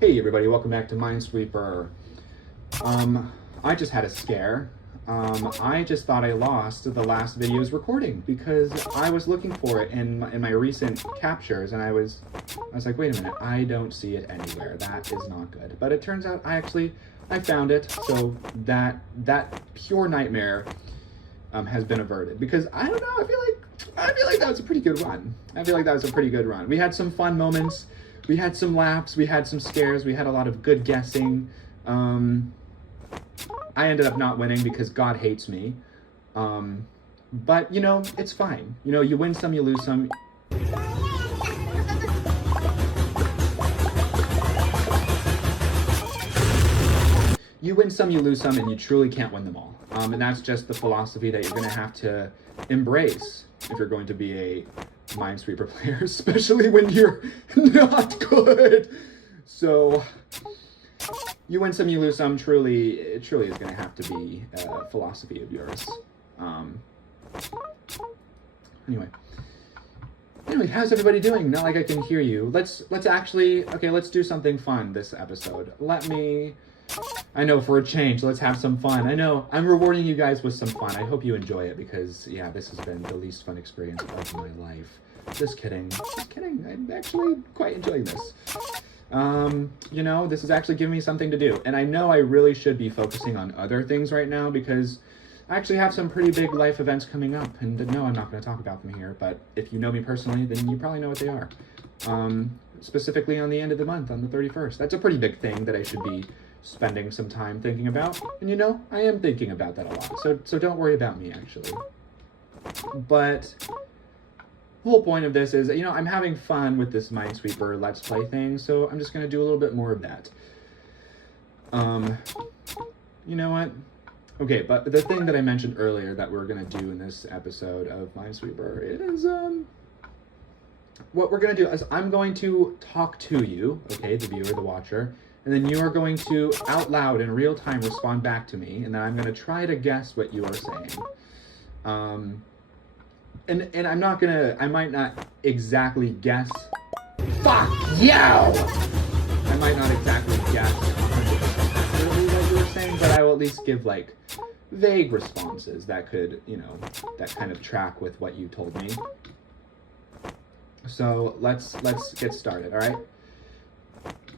Hey everybody, welcome back to Minesweeper. I just had a scare. I just thought I lost the last video's recording because I was looking for it in my recent captures, and I was like, wait a minute, I don't see it anywhere. That is not good. But it turns out I found it, so that pure nightmare has been averted. Because I don't know, I feel like that was a pretty good run. We had some fun moments. We had some laughs, we had some scares, we had a lot of good guessing. I ended up not winning because God hates me. But, you know, it's fine. You know, you win some, you lose some. You win some, you lose some, and you truly can't win them all. And that's just the philosophy that you're going to have to embrace if you're going to be a Minesweeper player, especially when you're not good. So you win some, you lose some. It truly is going to have to be a philosophy of yours. Anyway, how's everybody doing? Not like I can hear you. Let's do something fun this episode. I know, for a change, let's have some fun. I know, I'm rewarding you guys with some fun. I hope you enjoy it because, yeah, this has been the least fun experience of my life. Just kidding. I'm actually quite enjoying this. You know, this is actually giving me something to do. And I know I really should be focusing on other things right now because I actually have some pretty big life events coming up. And no, I'm not going to talk about them here. But if you know me personally, then you probably know what they are. Specifically on the end of the month, on the 31st. That's a pretty big thing that I should be spending some time thinking about, and you know, I am thinking about that a lot, so don't worry about me, actually. But the whole point of this is, you know, I'm having fun with this Minesweeper Let's Play thing, so I'm just going to do a little bit more of that. You know what? Okay, but the thing that I mentioned earlier that we're going to do in this episode of Minesweeper is, what we're going to do is I'm going to talk to you, okay, the viewer, the watcher, and then you are going to, out loud, in real time, respond back to me, and then I'm going to try to guess what you are saying. And I might not exactly guess, fuck you! I might not exactly guess 100% accurately what you were saying, but I will at least give, like, vague responses that could, you know, that kind of track with what you told me. So, let's get started, alright?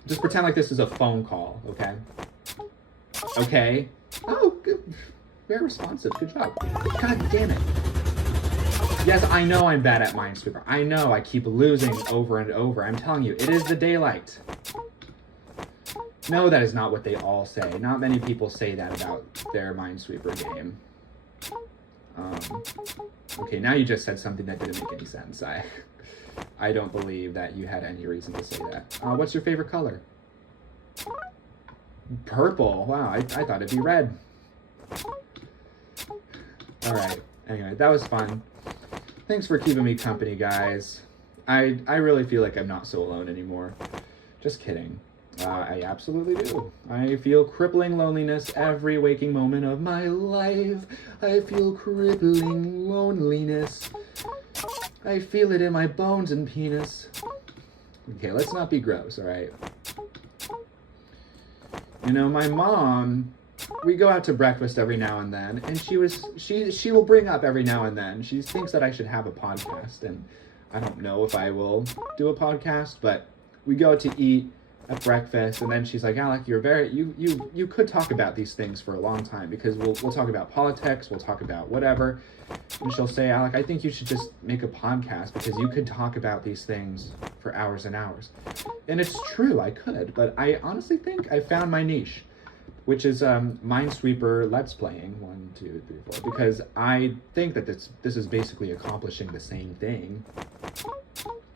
Just pretend like this is a phone call, okay? Okay. Oh, good. Very responsive. Good job. God damn it. Yes, I know I'm bad at Minesweeper. I know I keep losing over and over. I'm telling you, it is the daylight. No, that is not what they all say. Not many people say that about their Minesweeper game. Okay, now you just said something that didn't make any sense. I don't believe that you had any reason to say that. What's your favorite color? Purple. Wow, I thought it'd be red. Alright, anyway, that was fun. Thanks for keeping me company, guys. I really feel like I'm not so alone anymore. Just kidding. I absolutely do. I feel crippling loneliness every waking moment of my life. I feel crippling loneliness. I feel it in my bones and penis. Okay, let's not be gross, alright? You know, my mom, we go out to breakfast every now and then, and she will bring up every now and then, she thinks that I should have a podcast, and I don't know if I will do a podcast, but we go to eat at breakfast, and then she's like, Alec, you could talk about these things for a long time, because we'll talk about politics, we'll talk about whatever, and she'll say, Alec, I think you should just make a podcast, because you could talk about these things for hours and hours. And it's true, I could, but I honestly think I found my niche, which is Minesweeper Let's Playing, 1, 2, 3, 4, because I think that this is basically accomplishing the same thing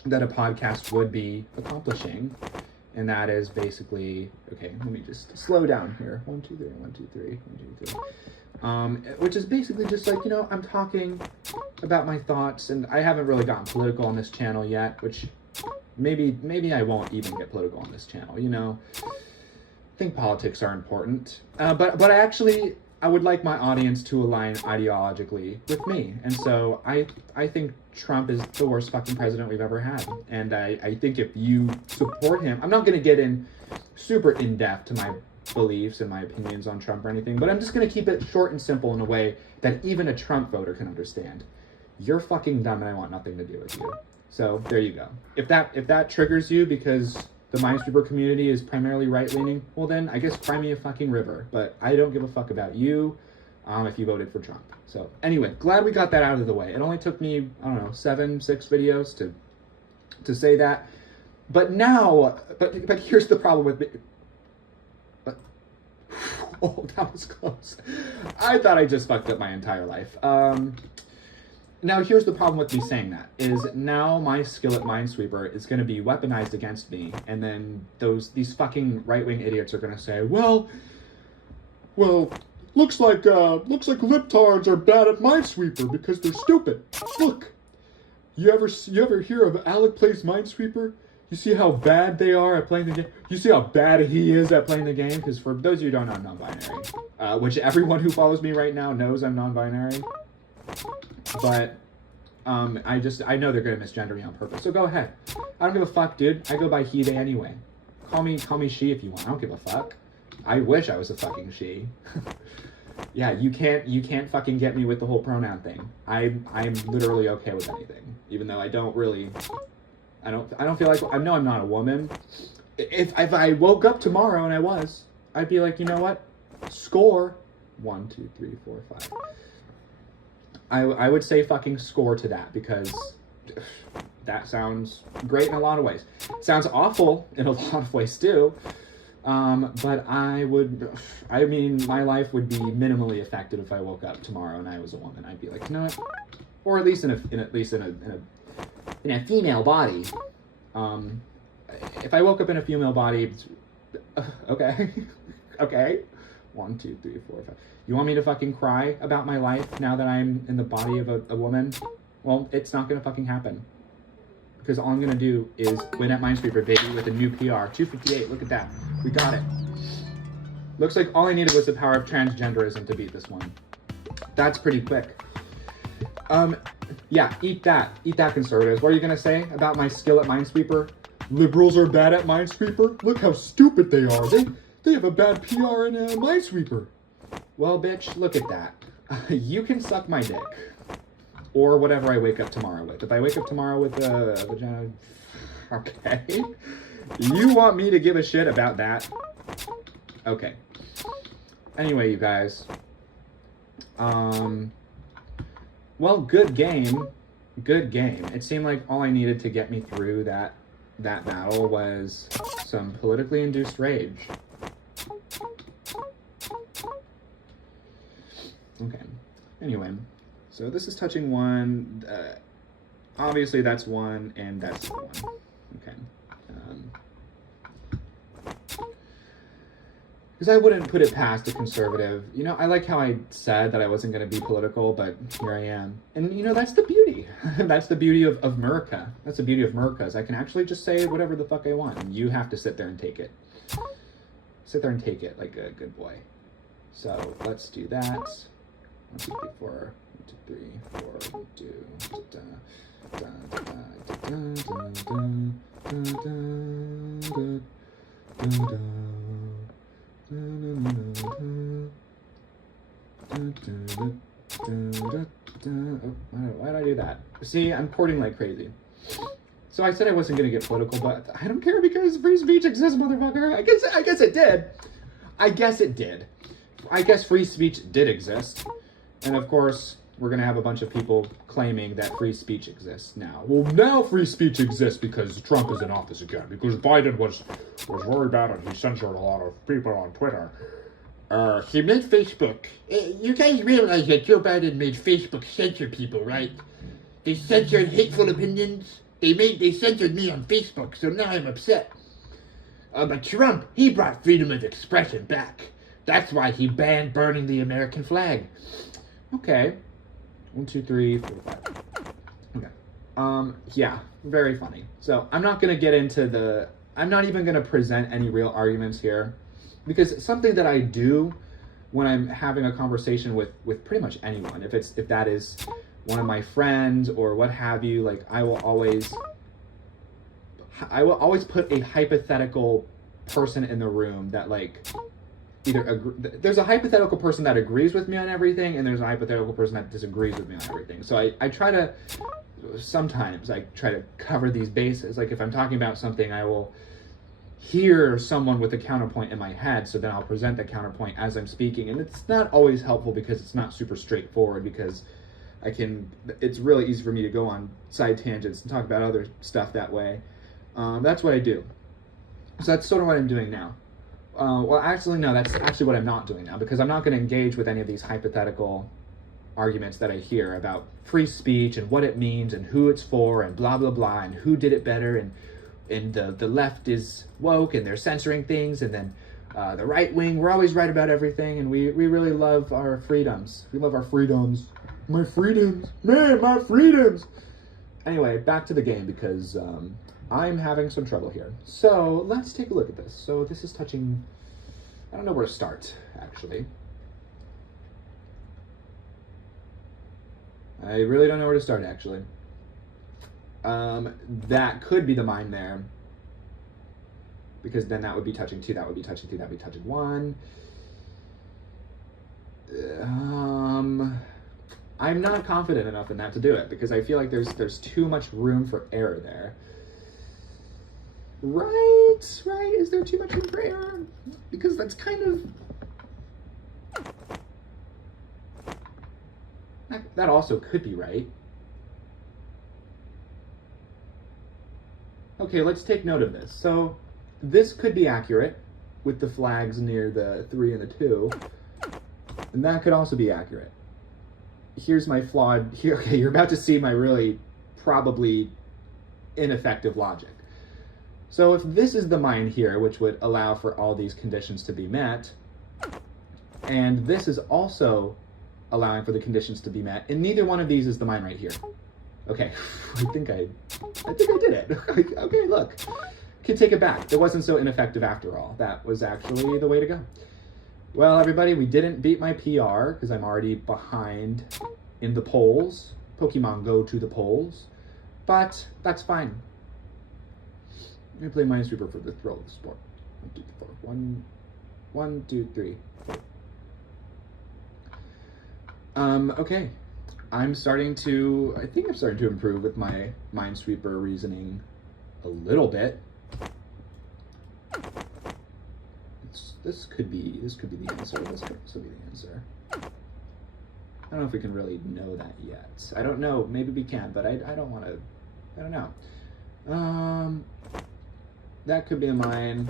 that a podcast would be accomplishing. And that is basically, okay, let me just slow down here. 1, 2, 3, 1, 2, 3, 1, 2, 3. Which is basically just like, you know, I'm talking about my thoughts, and I haven't really gotten political on this channel yet, which maybe I won't even get political on this channel, you know. I think politics are important. But I I would like my audience to align ideologically with me. And so I think Trump is the worst fucking president we've ever had. And I think if you support him, I'm not going to get in super in-depth to my beliefs and my opinions on Trump or anything, but I'm just going to keep it short and simple in a way that even a Trump voter can understand. You're fucking dumb and I want nothing to do with you. So there you go. If that triggers you because the Minesweeper community is primarily right-leaning, well then I guess cry me a fucking river. But I don't give a fuck about you if you voted for Trump. So anyway, glad we got that out of the way. It only took me, I don't know, 6 videos to say that. But now, but here's the problem with me. Oh, that was close. I thought I just fucked up my entire life. Now, here's the problem with me saying that, is now my skill at Minesweeper is going to be weaponized against me, and then these fucking right-wing idiots are going to say, well, looks like libtards are bad at Minesweeper because they're stupid. Look, you ever hear of Alec Plays Minesweeper? You see how bad they are at playing the game? You see how bad he is at playing the game? Because for those of you who don't know, I'm non-binary. Which everyone who follows me right now knows I'm non-binary. But I know they're going to misgender me on purpose. So go ahead. I don't give a fuck, dude. I go by he, they anyway. Call me she if you want. I don't give a fuck. I wish I was a fucking she. Yeah, you can't fucking get me with the whole pronoun thing. I'm literally okay with anything. Even though I don't feel like, I know I'm not a woman. If I woke up tomorrow and I'd be like, you know what? Score. 1, 2, 3, 4, 5. I would say fucking score to that because that sounds great in a lot of ways. Sounds awful in a lot of ways too. But my life would be minimally affected if I woke up tomorrow and I was a woman. I'd be like, you know what? Or at least in a female body. If I woke up in a female body, okay. Okay. 1, 2, 3, 4, 5. You want me to fucking cry about my life now that I'm in the body of a woman? Well, it's not gonna fucking happen. Because all I'm gonna do is win at Minesweeper, baby, with a new PR. 258, look at that. We got it. Looks like all I needed was the power of transgenderism to beat this one. That's pretty quick. Yeah, eat that, conservatives. What are you gonna say about my skill at Minesweeper? Liberals are bad at Minesweeper? Look how stupid they are. They have a bad PR in Minesweeper. Well, bitch, look at that. You can suck my dick. Or whatever I wake up tomorrow with. If I wake up tomorrow with a vagina... Okay. You want me to give a shit about that? Okay. Anyway, you guys. Well, good game. Good game. It seemed like all I needed to get me through that battle was some politically induced rage. Okay. Anyway, so this is touching 1. Obviously, that's 1, and that's the 1. Okay. Because I wouldn't put it past a conservative. You know, I like how I said that I wasn't going to be political, but here I am. And, you know, that's the beauty. That's the beauty of America. That's the beauty of America, is I can actually just say whatever the fuck I want, and you have to sit there and take it. Sit there and take it like a good boy. So, let's do that. 1, 2, 3, 4. 1, 2, 3, 4. 1, 2. Da, da, da, da, da, da, da, da, why did I do that? See, I'm courting like crazy. So I said I wasn't gonna get political, but I don't care because free speech exists, motherfucker. I guess it did. I guess free speech did exist. And of course, we're going to have a bunch of people claiming that free speech exists now. Well, now free speech exists because Trump is in office again. Because Biden was very bad and he censored a lot of people on Twitter. He made Facebook. You guys realize that Joe Biden made Facebook censor people, right? They censored hateful opinions. They censored me on Facebook, so now I'm upset. But Trump, he brought freedom of expression back. That's why he banned burning the American flag. Okay. 1, 2, 3, 4, 5. Okay. Yeah, very funny. So I'm not gonna get into I'm not even gonna present any real arguments here, because something that I do when I'm having a conversation with pretty much anyone, if that is one of my friends or what have you, like I will always put a hypothetical person in the room that like there's a hypothetical person that agrees with me on everything, and there's a hypothetical person that disagrees with me on everything. So I try to, sometimes I try to cover these bases. Like if I'm talking about something, I will hear someone with a counterpoint in my head, so then I'll present the counterpoint as I'm speaking. And it's not always helpful because it's not super straightforward, because it's really easy for me to go on side tangents and talk about other stuff that way. That's what I do. So that's sort of what I'm doing now. Well, actually, no, that's actually what I'm not doing now, because I'm not going to engage with any of these hypothetical arguments that I hear about free speech and what it means and who it's for and blah, blah, blah, and who did it better, and the left is woke and they're censoring things, and then the right wing, we're always right about everything, and we really love our freedoms. We love our freedoms. My freedoms. Man, my freedoms. Anyway, back to the game, because I'm having some trouble here. So let's take a look at this. So this is touching, I don't know where to start, actually. I really don't know where to start, actually. That could be the mind there, because then that would be touching 2, that would be touching 2, that would be touching 1. I'm not confident enough in that to do it, because I feel like there's too much room for error there. Right? Is there too much room for error? Because that's kind of... That also could be right. Okay, let's take note of this. So this could be accurate with the flags near the 3 and the 2. And that could also be accurate. Here's my flawed... Okay, you're about to see my really probably ineffective logic. So if this is the mind here, which would allow for all these conditions to be met, and this is also allowing for the conditions to be met, and neither one of these is the mind right here. Okay, I think I did it. Okay, look, can take it back. It wasn't so ineffective after all. That was actually the way to go. Well, everybody, we didn't beat my PR because I'm already behind in the polls. Pokemon Go to the polls, but that's fine. I'm gonna play Minesweeper for the thrill of the sport. 1, 2, 3, 4. 1, 2, 3, 4. Okay. I think I'm starting to improve with my Minesweeper reasoning a little bit. This could be the answer. This could also be the answer. I don't know if we can really know that yet. I don't know. Maybe we can, but I don't want to. I don't know. That could be a mine.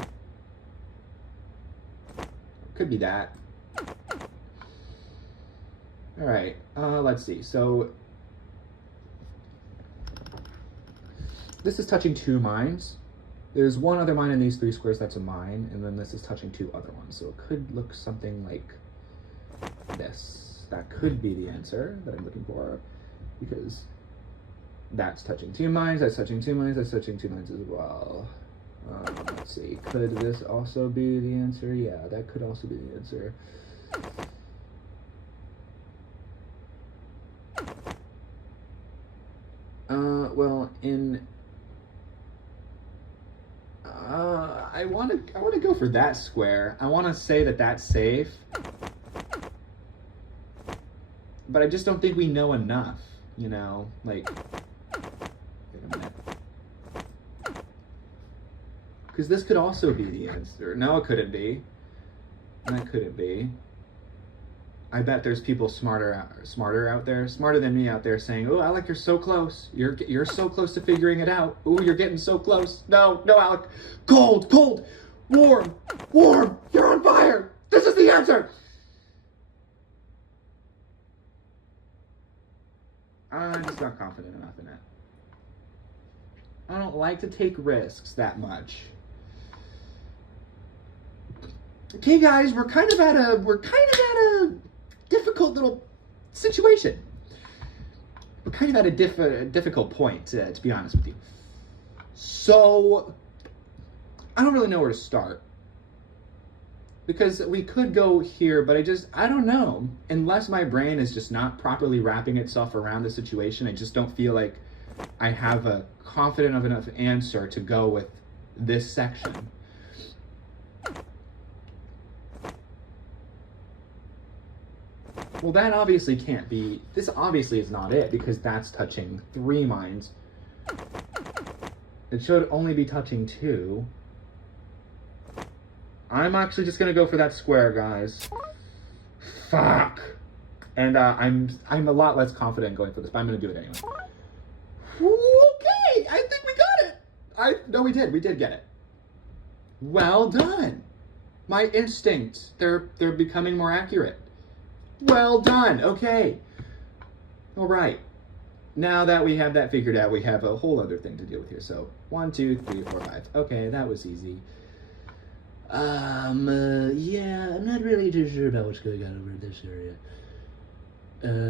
Could be that. All right. Let's see. So this is touching 2 mines. There's one other mine in these 3 squares that's a mine, and then this is touching 2 other ones. So it could look something like this. That could be the answer that I'm looking for, because that's touching 2 mines, that's touching 2 mines, that's touching 2 mines as well. Let's see, could this also be the answer? Yeah, that could also be the answer. Well, I want to go for that square. I want to say that that's safe, but I just don't think we know enough. You know, like, wait a minute. Because this could also be the answer. No, it couldn't be. That couldn't be. I bet there's people smarter out there, smarter than me out there, saying, "Oh, Alec, you're so close. You're so close to figuring it out. Oh, you're getting so close. No, Alec. Cold, warm. You're on fire. This is the answer." I'm just not confident enough in it. I don't like to take risks that much. Okay, guys, we're kind of at a difficult little situation. We're kind of at a difficult point, to be honest with you. So I don't really know where to start. Because we could go here, but I don't know. Unless my brain is just not properly wrapping itself around the situation, I just don't feel like I have a confident of enough answer to go with this section. Well, that obviously can't be, this obviously is not it, because that's touching 3 mines. It should only be touching 2. I'm actually just gonna go for that square, guys. Fuck. And I'm a lot less confident going for this, but I'm gonna do it anyway. Okay, I think we got it. No, we did get it. Well done. My instincts, they're becoming more accurate. Well done. Okay. All right. Now that we have that figured out, we have a whole other thing to deal with here. So 1, 2, 3, 4, 5. Okay, that was easy. Yeah, I'm not really too sure about what's going on over in this area.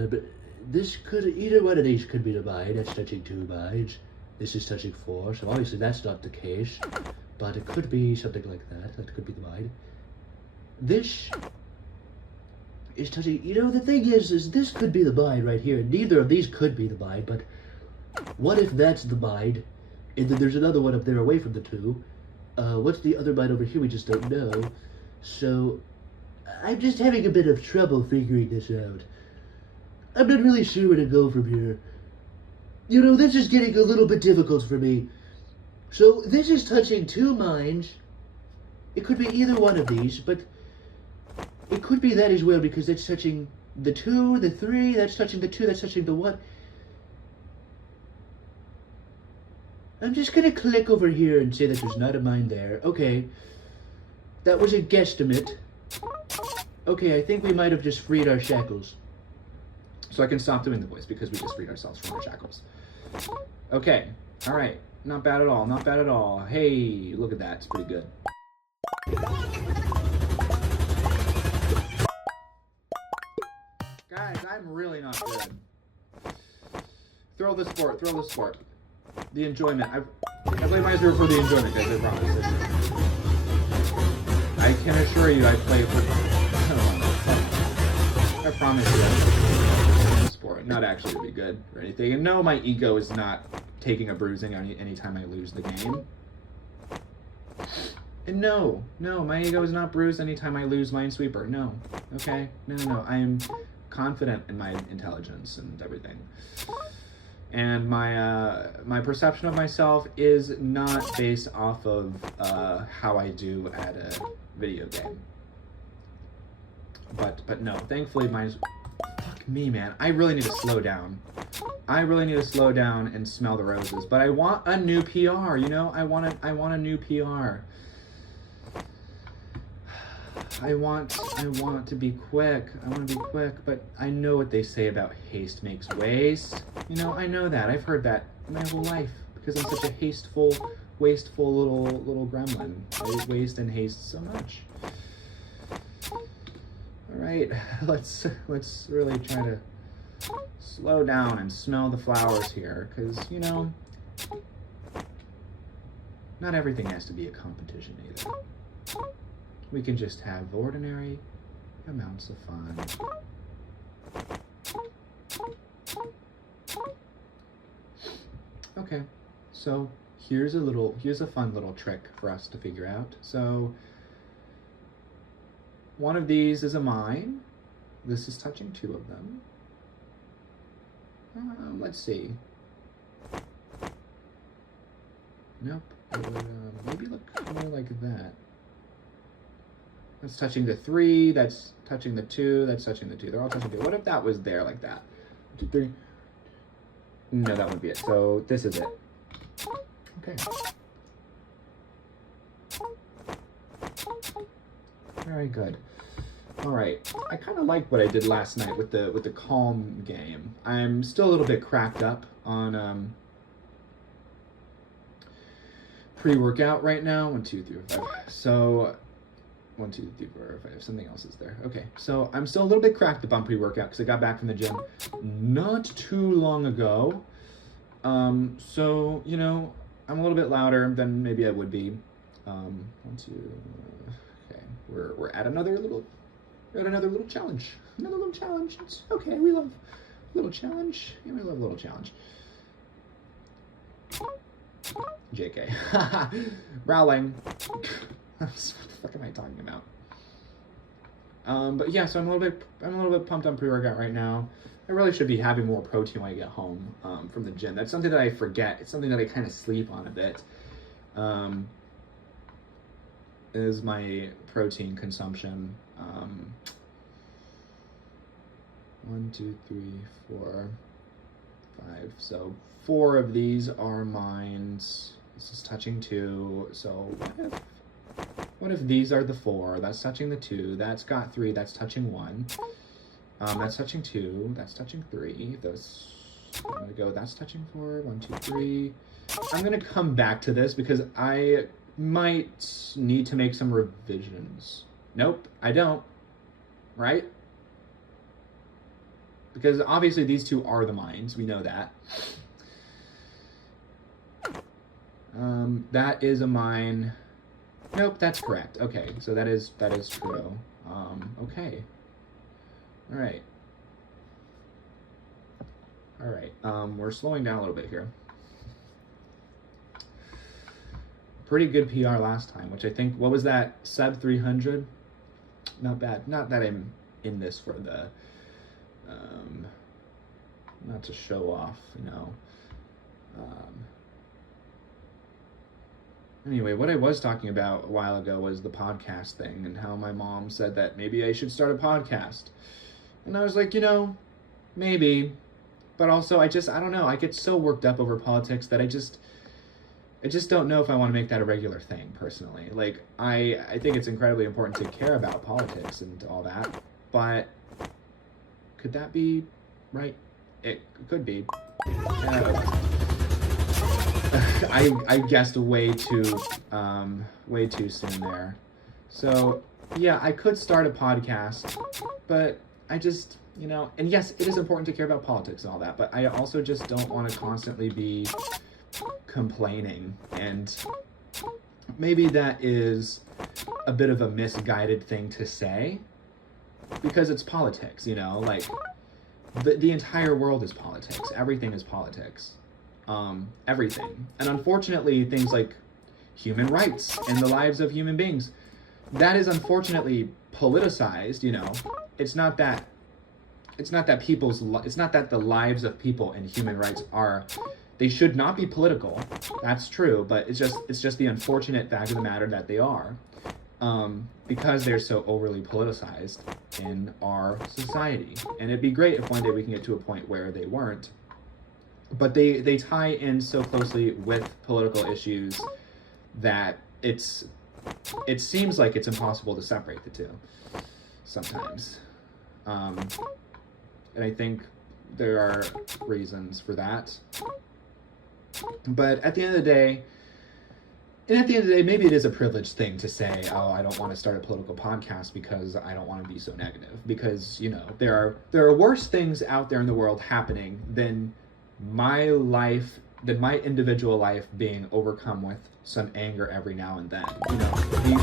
But this could, either one of these could be the mine. That's touching 2 mines. This is touching 4, so obviously that's not the case. But it could be something like that. That could be the mine. This is touching, you know, the thing is this could be the mine right here. Neither of these could be the mine, but what if that's the mine, and then there's another one up there away from the 2? What's the other mine over here? We just don't know. So, I'm just having a bit of trouble figuring this out. I'm not really sure where to go from here. You know, this is getting a little bit difficult for me. So, this is touching 2 mines. It could be either one of these, but it could be that as well, because that's touching the 2, the 3, that's touching the 2, that's touching the 1. I'm just gonna click over here and say that there's not a mine there. Okay. That was a guesstimate. Okay, I think we might have just freed our shackles. So I can stop doing the voice because we just freed ourselves from our shackles. Okay. Alright. Not bad at all. Not bad at all. Hey, look at that. It's pretty good. Guys, I'm really not good. Throw the sport. Throw the sport. The enjoyment. I play Minesweeper for the enjoyment, guys. I promise. I can assure you, I play for. I promise you, I play sport. Not actually to be good or anything. And no, my ego is not taking a bruising anytime I lose the game. And no, my ego is not bruised anytime I lose Minesweeper. No. Okay? No. I am confident in my intelligence and everything. And my perception of myself is not based off of how I do at a video game. But no, thankfully mine's. Fuck me, man. I really need to slow down. I really need to slow down and smell the roses. But I want a new PR. You know, I want a new PR. I want to be quick. I want to be quick, but I know what they say about haste makes waste. You know, I know that. I've heard that my whole life because I'm such a hasteful, wasteful little gremlin. I waste and haste so much. All right, let's really try to slow down and smell the flowers here, because you know, not everything has to be a competition either. We can just have ordinary amounts of fun. Okay, so here's a fun little trick for us to figure out. So one of these is a mine. This is touching 2 of them. Let's see. Nope. It would maybe look more like that. That's touching the 3, that's touching the 2, that's touching the 2. They're all touching 2. What if that was there like that? 1, 2, 3. No, that wouldn't be it. So this is it. Okay. Very good. All right. I kind of liked what I did last night with the calm game. I'm still a little bit cracked up on pre-workout right now. 1, 2, 3, 4, 5. So 1, 2, 3, 4, 5. Something else is there. Okay. So I'm still a little bit cracked up on pre-workout because I got back from the gym not too long ago. So you know, I'm a little bit louder than maybe I would be. 1, 2. Okay. we're at another little challenge. Another little challenge. It's okay. We love little challenge. Yeah, we love little challenge. JK. Rowling. What the fuck am I talking about? But yeah, so I'm a little bit pumped on pre-workout right now. I really should be having more protein when I get home from the gym. That's something that I forget. It's something that I kind of sleep on a bit. Is my protein consumption. 1, 2, 3, 4, 5. So 4 of these are mine. This is touching 2. So what if these are the 4? That's touching the 2. That's got 3. That's touching 1. That's touching 2. That's touching 3. Those. I'm gonna go. That's touching 4. 1, 2, 3. I'm gonna come back to this because I might need to make some revisions. Nope, I don't. Right? Because obviously these 2 are the mines. We know that. That is a mine. Nope, that's correct. Okay, so that is true. Okay. All right. We're slowing down a little bit here. Pretty good PR last time, which I think, what was that, sub 300? Not bad. Not that I'm in this for the, not to show off, you know. Anyway, what I was talking about a while ago was the podcast thing and how my mom said that maybe I should start a podcast. And I was like, you know, maybe. But also, I don't know. I get so worked up over politics that I just don't know if I want to make that a regular thing, personally. Like, I think it's incredibly important to care about politics and all that. But could that be right? It could be. I guessed way too soon there. So yeah, I could start a podcast, but I just, you know, and yes, it is important to care about politics and all that, but I also just don't want to constantly be complaining, and maybe that is a bit of a misguided thing to say, because it's politics, you know, like the entire world is politics. Everything is politics. Everything. And unfortunately, things like human rights and the lives of human beings, that is unfortunately politicized, you know. It's not that the lives of people and human rights they should not be political. That's true, but it's just the unfortunate fact of the matter that they are, because they're so overly politicized in our society. And it'd be great if one day we can get to a point where they weren't. But they tie in so closely with political issues that it seems like it's impossible to separate the two sometimes. And I think there are reasons for that. But at the end of the day, maybe it is a privileged thing to say, oh, I don't want to start a political podcast because I don't want to be so negative. Because, you know, there are worse things out there in the world happening than my individual life being overcome with some anger every now and then. You know, we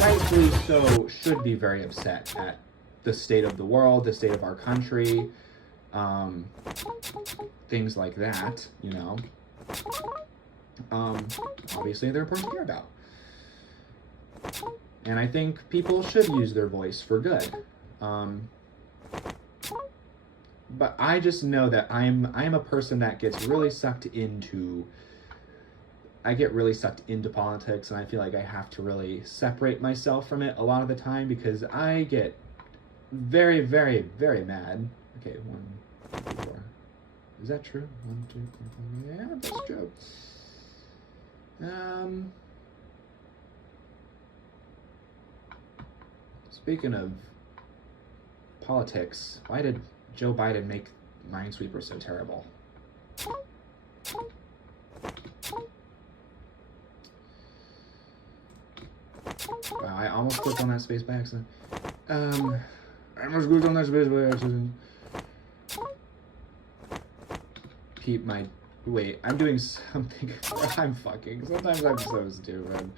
rightfully so should be very upset at the state of the world, the state of our country, things like that, you know. Obviously they're important to care about. And I think people should use their voice for good. But I just know that I'm a person that gets really sucked into politics, and I feel like I have to really separate myself from it a lot of the time, because I get very, very, very mad. Okay, 1, 2, 4. Is that true? 1, 2, 3, 4. Yeah, that's true. Speaking of politics, why did Joe Biden make Minesweeper so terrible? Wow, I almost clicked on that space by accident. I almost clicked on that space by accident. Wait, I'm doing something. I'm fucking. Sometimes I'm so stupid.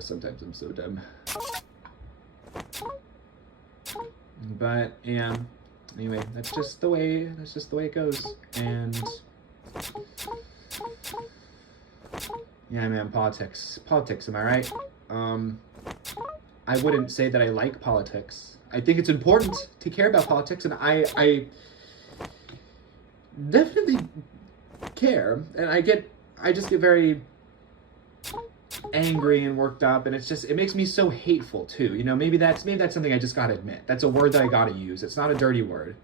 Sometimes I'm so dumb. But yeah, anyway, that's just the way it goes. And yeah, man, politics, am I right? I wouldn't say that I like politics. I think it's important to care about politics, and I definitely care, and I just get very angry and worked up, and it makes me so hateful too. You know, maybe that's something I just gotta admit. That's a word that I gotta use. It's not a dirty word,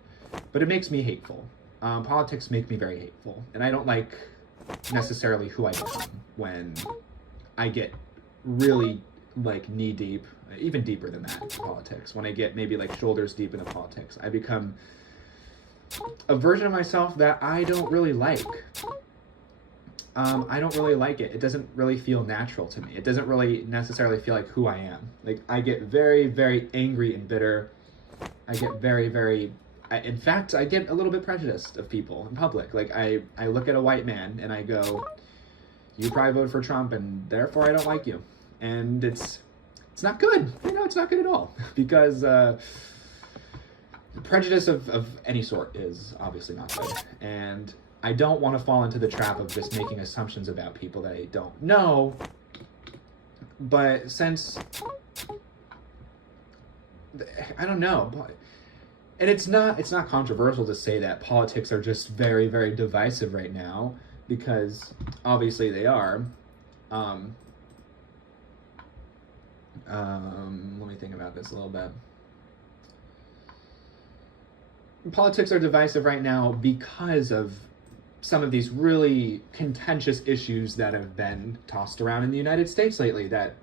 but it makes me hateful. Politics make me very hateful, and I don't like necessarily who I become when I get really like knee deep, even deeper than that in politics. When I get maybe like shoulders deep into politics, I become a version of myself that I don't really like. I don't really like it. It doesn't really feel natural to me. It doesn't really necessarily feel like who I am. Like, I get very, very angry and bitter. I get very, in fact, I get a little bit prejudiced of people in public. Like, I look at a white man and I go, you probably voted for Trump and therefore I don't like you. And it's not good. You know, it's not good at all. Because prejudice of any sort is obviously not good. And I don't want to fall into the trap of just making assumptions about people that I don't know. But since, I don't know, and it's not controversial to say that politics are just very, very divisive right now, because obviously they are. Let me think about this a little bit. Politics are divisive right now because of some of these really contentious issues that have been tossed around in the United States lately that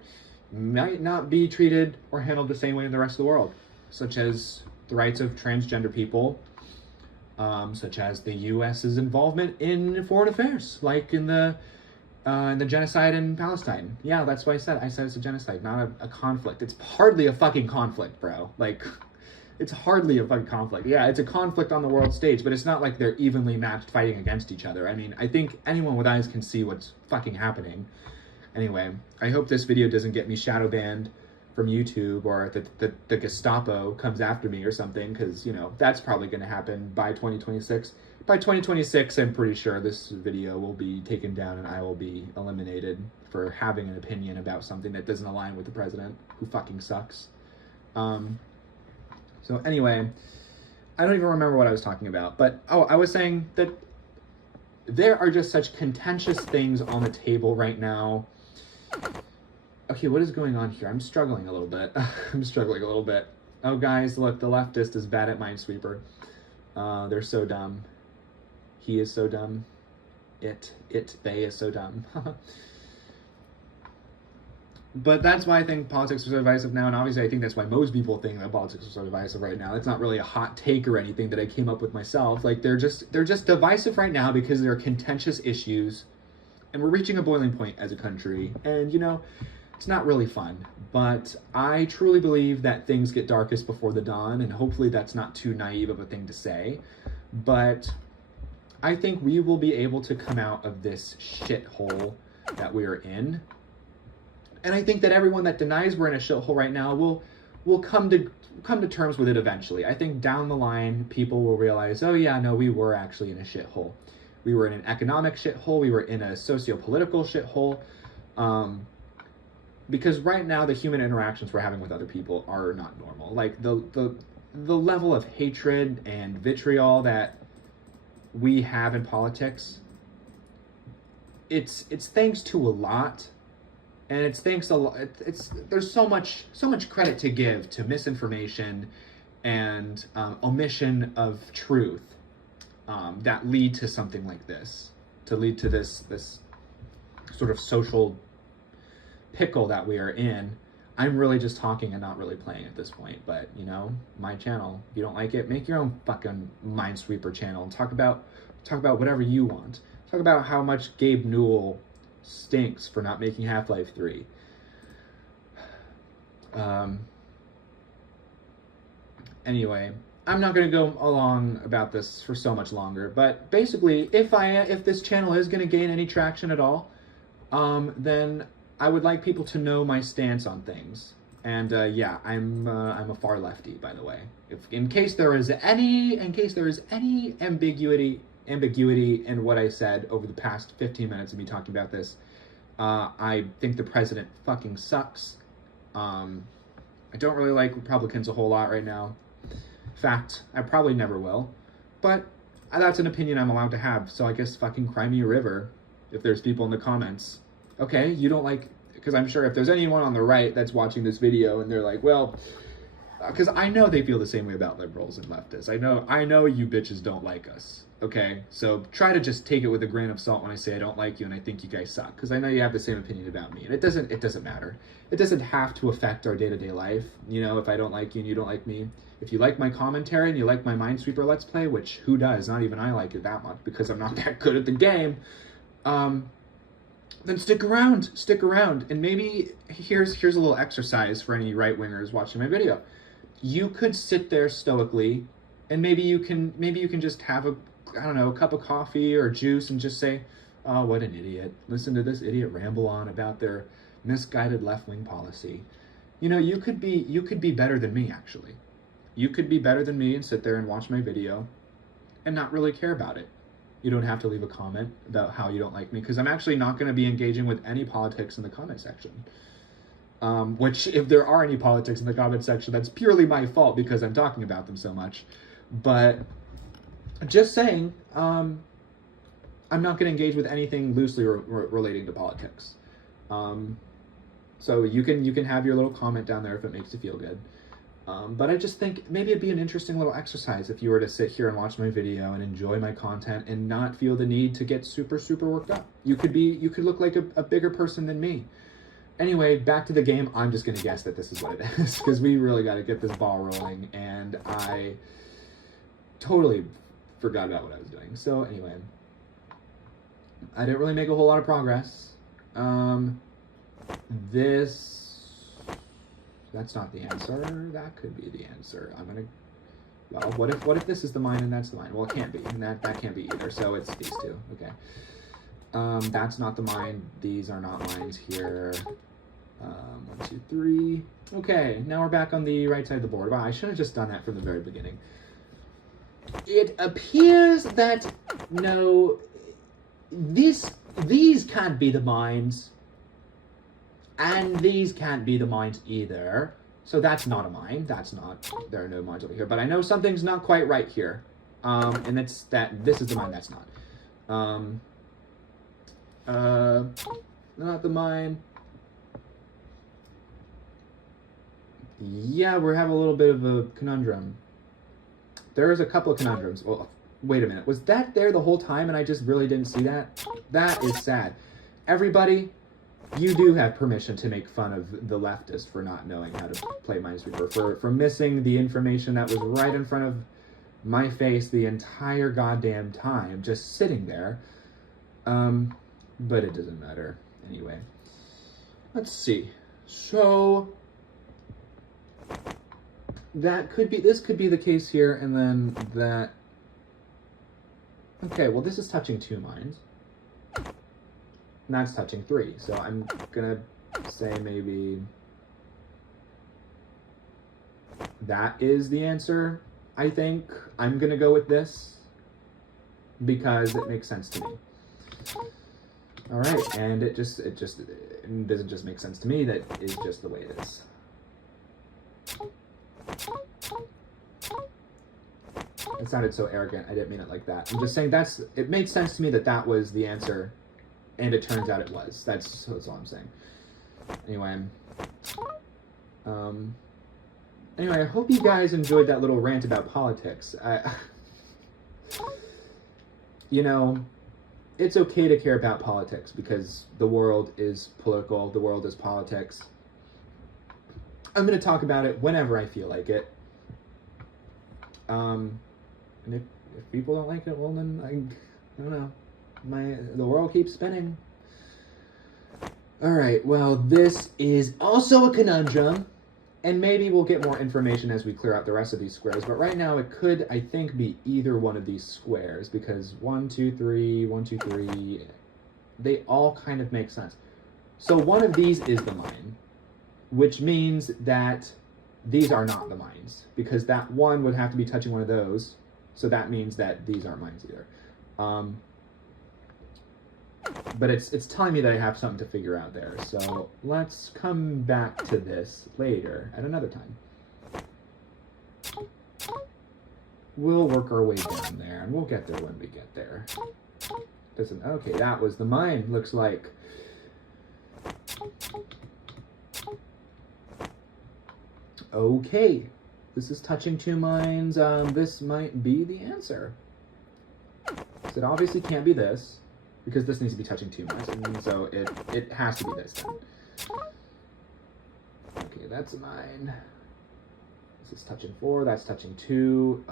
might not be treated or handled the same way in the rest of the world, such as the rights of transgender people, such as the U.S.'s involvement in foreign affairs, like in the genocide in Palestine. Yeah, that's why I said it's a genocide, not a conflict. It's hardly a fucking conflict, bro. Like, it's hardly a fucking conflict. Yeah, it's a conflict on the world stage, but it's not like they're evenly matched fighting against each other. I mean, I think anyone with eyes can see what's fucking happening. Anyway, I hope this video doesn't get me shadow banned from YouTube, or the Gestapo comes after me or something, because, you know, that's probably going to happen by 2026. By 2026, I'm pretty sure this video will be taken down and I will be eliminated for having an opinion about something that doesn't align with the president, who fucking sucks. So anyway, I don't even remember what I was talking about, but I was saying that there are just such contentious things on the table right now. Okay, what is going on here? I'm struggling a little bit. Oh, guys, look, the leftist is bad at Minesweeper. They're so dumb. He is so dumb. They is so dumb. But that's why I think politics are so divisive now, and obviously I think that's why most people think that politics are so divisive right now. It's not really a hot take or anything that I came up with myself. Like, they're just divisive right now because there are contentious issues, and we're reaching a boiling point as a country, and, you know, it's not really fun. But I truly believe that things get darkest before the dawn, and hopefully that's not too naive of a thing to say. But I think we will be able to come out of this shithole that we are in. And I think that everyone that denies we're in a shithole right now will come to terms with it eventually. I think down the line, people will realize, oh yeah, no, we were actually in a shithole. We were in an economic shithole. We were in a socio-political shithole. Because right now, the human interactions we're having with other people are not normal. Like, the level of hatred and vitriol that we have in politics, it's thanks to a lot. And it's thanks a lot. There's so much credit to give to misinformation and omission of truth that lead to something like this, to lead to this sort of social pickle that we are in. I'm really just talking and not really playing at this point, but, you know, my channel. If you don't like it, make your own fucking Minesweeper channel and talk about whatever you want. Talk about how much Gabe Newell stinks for not making Half-Life 3. Anyway, I'm not going to go along about this for so much longer, but basically, if this channel is going to gain any traction at all, then I would like people to know my stance on things. And yeah, I'm a far lefty, by the way. If in case there is any ambiguity in what I said over the past 15 minutes of me talking about this, I think the president fucking sucks. I don't really like Republicans a whole lot right now. In fact, I probably never will. But that's an opinion I'm allowed to have, so I guess fucking cry me a river if there's people in the comments. Okay, you don't like... Because I'm sure if there's anyone on the right that's watching this video and they're like, well... Because I know they feel the same way about liberals and leftists. I know you bitches don't like us. Okay, so try to just take it with a grain of salt when I say I don't like you and I think you guys suck, because I know you have the same opinion about me, and it doesn't matter. It doesn't have to affect our day-to-day life. You know, if I don't like you and you don't like me, if you like my commentary and you like my Minesweeper Let's Play, which who does? Not even I like it that much because I'm not that good at the game. Then stick around, and maybe here's a little exercise for any right-wingers watching my video. You could sit there stoically, and maybe you can just have a cup of coffee or juice and just say, oh, what an idiot. Listen to this idiot ramble on about their misguided left-wing policy. You know, you could be better than me, actually. You could be better than me and sit there and watch my video and not really care about it. You don't have to leave a comment about how you don't like me, because I'm actually not going to be engaging with any politics in the comment section. Which, if there are any politics in the comment section, that's purely my fault because I'm talking about them so much. But just saying, I'm not going to engage with anything loosely relating to politics. So you can have your little comment down there if it makes you feel good. But I just think maybe it'd be an interesting little exercise if you were to sit here and watch my video and enjoy my content and not feel the need to get super, super worked up. You could look like a bigger person than me. Anyway, back to the game. I'm just going to guess that this is what it is, because we really got to get this ball rolling, and I totally forgot about what I was doing. So anyway, I didn't really make a whole lot of progress. That's not the answer. That could be the answer. Well, what if this is the mine and that's the mine? Well, it can't be, and that can't be either. So it's these two. Okay. That's not the mine. These are not mines here. 1, 2, 3. Okay, now we're back on the right side of the board. Wow, I should have just done that from the very beginning. It appears that, no, these can't be the mines, and these can't be the mines either. So that's not a mine. There are no mines over here. But I know something's not quite right here. And it's that this is the mine that's not. Not the mine. Yeah, we're having a little bit of a conundrum. There is a couple of conundrums. Well, wait a minute. Was that there the whole time and I just really didn't see that? That is sad. Everybody, you do have permission to make fun of the leftist for not knowing how to play Minesweeper, for missing the information that was right in front of my face the entire goddamn time, just sitting there. But it doesn't matter. Anyway, let's see. So this could be the case here, and then that. Okay, well, this is touching 2 mines. And that's touching 3. So I'm gonna say maybe that is the answer. I think I'm gonna go with this because it makes sense to me. All right, and it doesn't just make sense to me. That is just the way it is. It sounded so arrogant. I didn't mean it like that. I'm just saying it made sense to me that was the answer, and it turns out it was. That's all I'm saying. Anyway, I hope you guys enjoyed that little rant about politics. You know, it's okay to care about politics because the world is political. The world is politics. I'm going to talk about it whenever I feel like it. And if people don't like it, well then I don't know. The world keeps spinning. All right. Well, this is also a conundrum, and maybe we'll get more information as we clear out the rest of these squares. But right now, it could, I think, be either one of these squares because 1, 2, 3, 1, 2, 3, they all kind of make sense. So one of these is the mine, which means that these are not the mines, because that one would have to be touching one of those. So that means that these aren't mines either. But it's telling me that I have something to figure out there. So let's come back to this later at another time. We'll work our way down there, and we'll get there when we get there. Okay, that was the mine, looks like. Okay, this is touching 2 mines. This might be the answer. So it obviously can't be this, because this needs to be touching 2 mines, and so it has to be this then. Okay, that's a mine. This is touching 4, that's touching 2.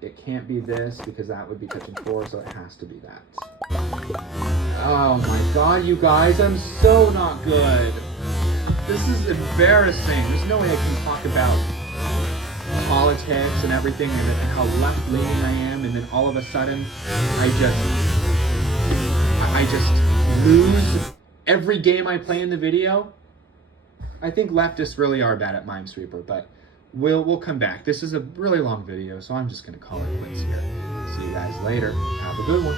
It can't be this, because that would be touching 4, so it has to be that. Oh my god, you guys, I'm so not good. This is embarrassing. There's no way I can talk about politics and everything and how left-leaning I am, and then all of a sudden I just lose every game I play in the video. I think leftists really are bad at Minesweeper, but we'll come back. This is a really long video, so I'm just gonna call it quits here. See you guys later. Have a good one.